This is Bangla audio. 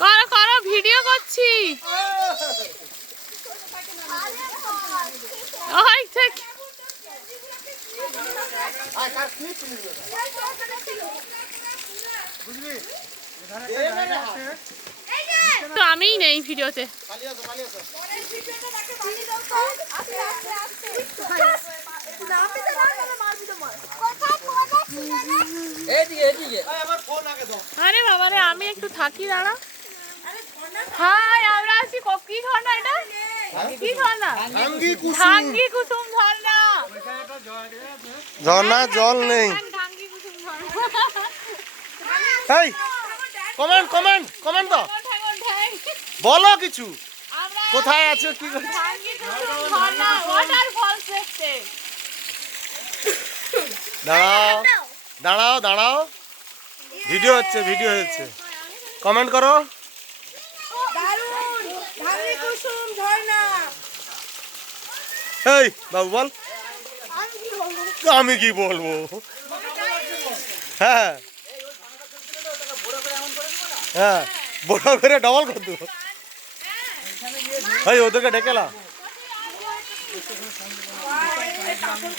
করো করো, ভিডিও করছি। ওই দেখ। তো আমিই নেই ভিডিওতে। আরে বাবা রে, আমি একটু থাকি, দাঁড়া। হাই, আমরা আছি। কি ঝর্ণা এটা? কি ঝর্ণা? ধাঙ্গি কুসুম ঝর্ণা। ঝর্ণা জল নেই। ধাঙ্গি কুসুম ঝর্ণা। এই কমেন্ট কমেন্ট কমেন্ট দাও, বলো কিছু। কোথায় আছো, কি করছো? ধাঙ্গি কুসুম ঝর্ণা ওয়াটারফলস দেখতে। দাঁড়াও দাঁড়াও দাঁড়াও, ভিডিও হচ্ছে, ভিডিও হচ্ছে। কমেন্ট করো। দারুণ ধাঙ্গি কুসুম ঝর্ণা। এই বাবু বল। আমি কি বলবো? হ্যাঁ হ্যাঁ, বড় করে ডবল কর দেবো। ওদেরকে ডেকে না।